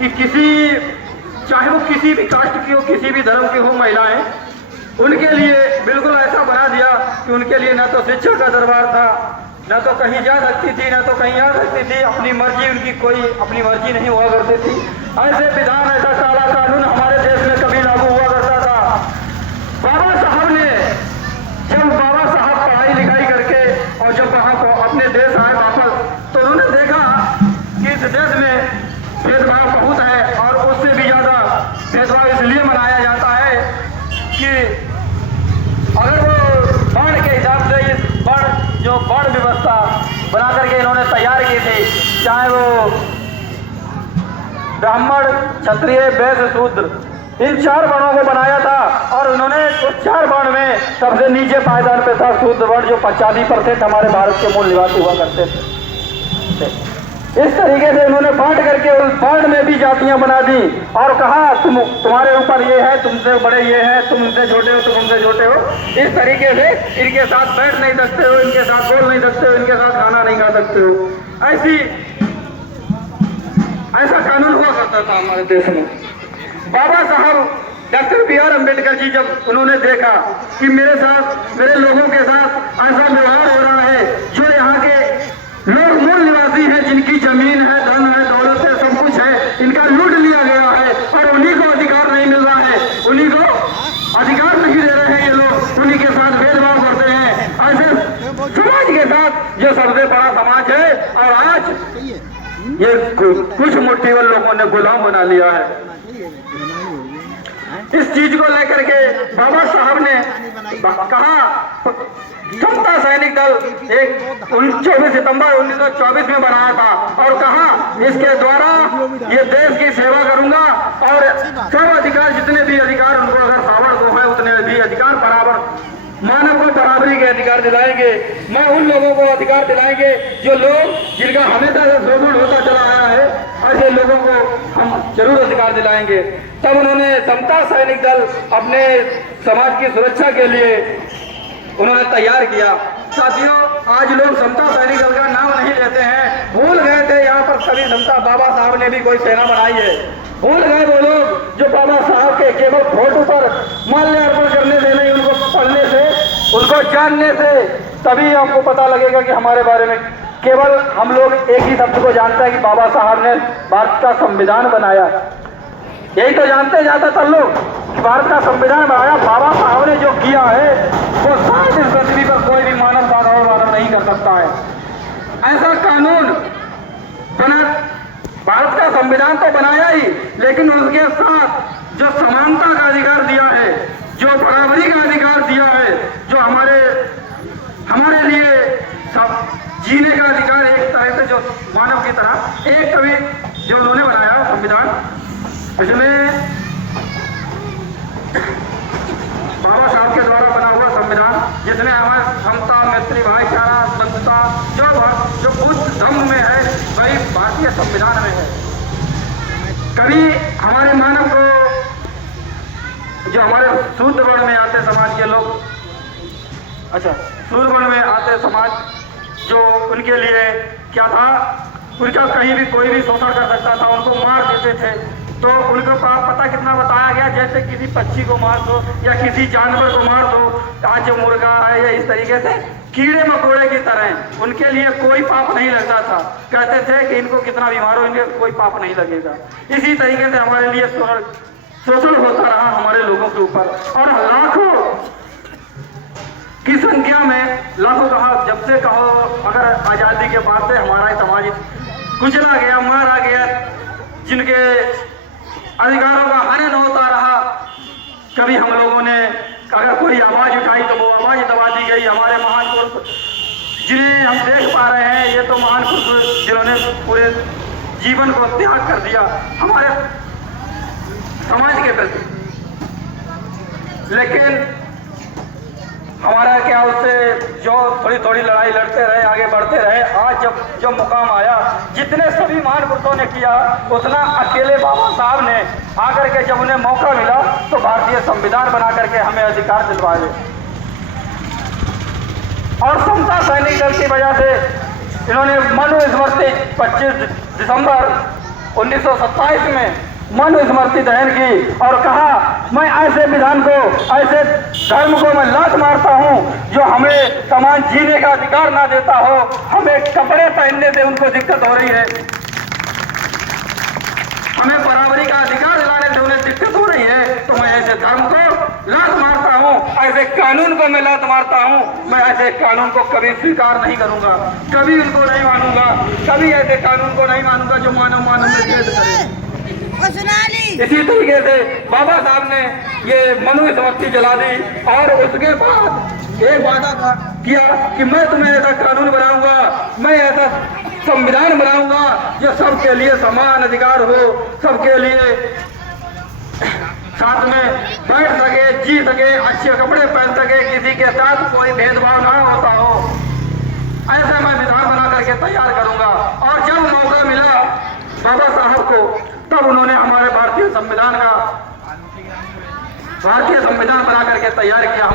कि चाहे वो किसी भी कास्ट की हो, किसी भी धर्म की हो महिलाएं, उनके लिए बिल्कुल ऐसा बना दिया कि उनके लिए ना तो शिक्षा का दरबार था, ना तो कहीं जा सकती थी, ना तो कहीं आ सकती थी। अपनी मर्जी, उनकी कोई अपनी मर्जी नहीं हुआ करती थी। ऐसे विधान, ऐसा काला कानून हमारे देश में कभी लागू हुआ करता था। बाबा साहब ने, जब बाबा साहब पढ़ाई लिखाई करके और जब वहां को अपने देश आए वापस, तो उन्होंने देखा कि इस देश में भेदभाव बहुत है, और उससे भी ज्यादा भेदभाव इसलिए मनाया जाता है कि अगर वो बाढ़ के हिसाब से इस बाढ़ व्यवस्था बना करके इन्होंने तैयार की थी, चाहे वो ब्राह्मण, क्षत्रिय, वैश्य, शूद्र, इन 4 वर्णों को बनाया था। और उन्होंने उस 4 वर्ण में सबसे नीचे पायदान पे था शूद्र वर्ण, जो 85% हमारे भारत के मूल निवासी हुआ करते थे। इस तरीके से उन्होंने बांट करके उस वर्ण में भी जातियां बना दी और कहा तुम्हारे ऊपर ये है, तुमसे बड़े ये है, तुम उनसे छोटे हो, तुम उनसे छोटे हो। इस तरीके से इनके साथ बैठ नहीं सकते हो, इनके साथ बोल नहीं सकते हो, इनके साथ खाना नहीं खा सकते हो। ऐसा कानून हुआ करता था हमारे देश में। बाबा साहब डॉक्टर B.R. अम्बेडकर जी, जब उन्होंने देखा कि मेरे साथ, मेरे लोगों के साथ ऐसा व्यवहार हो रहा है, जो यहाँ के लोग मूल निवासी हैं, जिनकी जमीन है, धन है, दौलत है, सब कुछ है, इनका लूट लिया गया है और उन्हीं को अधिकार नहीं मिल रहा है, उन्हीं को अधिकार नहीं दे रहे हैं ये लोग, उन्हीं के साथ भेदभाव करते हैं। ऐसे समाज के साथ जो सबसे बड़ा समाज है, और आज ये कुछ मुट्ठीवर लोगों ने गुलाम बना लिया है। इस चीज को लेकर के बाबा साहब ने कहा, समता सैनिक दल एक 24 सितंबर 1924 में बनाया था, और कहा इसके द्वारा ये देश की सेवा करूंगा और सब अधिकार, जितने भी अधिकार उनको अगर सावड़ को है, उतने भी अधिकार बराबर, मानव को बराबरी के अधिकार दिलाएंगे। मैं उन लोगों को अधिकार दिलाएंगे जो लोग, जिनका हमेशा से शोषण होता चला आया है, ऐसे लोगों को हम जरूर अधिकार दिलाएंगे। तब उन्होंने समता सैनिक दल अपने समाज की सुरक्षा के लिए उन्होंने तैयार किया। साथियों, आज लोग समता सैनिक दल का नाम नहीं लेते हैं, भूल गए थे यहाँ पर सभी समता, बाबा साहब ने भी कोई सेना बनाई है, भूल गए वो लोग जो बाबा साहब के केवल फोटो पर माल्यार्पण करने से नहीं, उनको पढ़ने से, उनको जानने से तभी आपको पता लगेगा कि हमारे बारे में। केवल हम लोग एक ही शब्द को जानते हैं कि बाबा साहब ने भारत का संविधान बनाया, यही तो जानते जाता था लोग कि भारत का संविधान बनाया। बाबा साहब ने जो किया है वो शायद इस पृथ्वी पर कोई भी मानव नहीं कर सकता है। ऐसा कानून बना, भारत का संविधान तो बनाया ही, लेकिन उसके साथ जो समानता का अधिकार दिया है, जो बराबरी का अधिकार दिया है, जो हमारे लिए जीने का अधिकार, एक तरह से जो मानव की तरह एक कभी जो उन्होंने बनाया संविधान, इसमें बाबा साहब के द्वारा बना हुआ संविधान, जिसने हमारे समता, मैत्री, भाईचारा, बंधुता, जो बुद्ध धर्म में है वही भारतीय संविधान में है। कभी हमारे मानव को, जो हमारे शूद्र वर्ण में आते समाज के लोग, अच्छा शूद्र वर्ण में आते समाज, जो उनके लिए क्या था, उनका कहीं भी कोई भी शोषण कर सकता था, उनको मार देते थे। तो उनको पता कितना बताया गया, जैसे किसी पक्षी को मार दो या किसी जानवर को मार दो, आज जो मुर्गा है या इस तरीके से कीड़े मकोड़े की तरह, उनके लिए कोई पाप नहीं लगता था। कहते थे कि इनको कितना भी मारो, इनके कोई पाप नहीं लगेगा। इसी तरीके से हमारे लिए शोषण होता रहा हमारे लोगों के ऊपर, और लाखों की संख्या में, लाखों कहा, जब से कहो, अगर आजादी के बाद से हमारा समाज कुचला गया, मारा गया, जिनके अधिकारों का हनन होता रहा, कभी हम लोगों ने अगर कोई आवाज उठाई तो वो आवाज दबा दी गई। हमारे महान पुरुष जिन्हें हम देख पा रहे हैं, ये तो महान पुरुष जिन्होंने पूरे जीवन को त्याग कर दिया हमारे समाज के प्रति, लेकिन हमारा क्या, उससे जो थोड़ी थोड़ी लड़ाई लड़ते रहे, आगे बढ़ते रहे, आज जब मुकाम आया, जितने सभी महान पुरुषों ने किया, उतना अकेले बाबा साहब ने आकर के जब उन्हें मौका मिला तो भारतीय संविधान बना करके हमें अधिकार दिलवाए। और समता सैनिक दल की वजह से इन्होंने मनुस्मृति 25 दिसंबर 1927 में मनुस्मृति दहन की और कहा मैं ऐसे विधान को, ऐसे धर्म को मैं लात मारता हूं जो हमें समान जीने का अधिकार ना देता हो, हमें कपड़े पहनने से उनको दिक्कत हो रही है, हमें बराबरी का अधिकार दिलाने से उन्हें दिक्कत हो रही है, तो मैं ऐसे धर्म को लात मारता हूं, ऐसे कानून को मैं लात मारता हूं। मैं ऐसे कानून को कभी स्वीकार नहीं करूंगा, कभी उनको नहीं मानूंगा, कभी ऐसे कानून को नहीं मानूंगा जो मानव मानव में भेद करे। इसी तरीके से बाबा साहब ने ये मनुस्मृति जला दी और उसके बाद एक वादा किया कि मैं तुम्हें ऐसा कानून बनाऊंगा, मैं ऐसा संविधान बनाऊंगा जो सबके लिए समान अधिकार हो, सबके लिए साथ में बैठ सके, जी सके, अच्छे कपड़े पहन सके, किसी के साथ कोई भेदभाव ना होता हो। ऐसा मैं विधान बना करके तैयार करूंगा। और जब मौका मिला बाबा साहब को, तब उन्होंने हमारे भारतीय संविधान बना करके तैयार किया।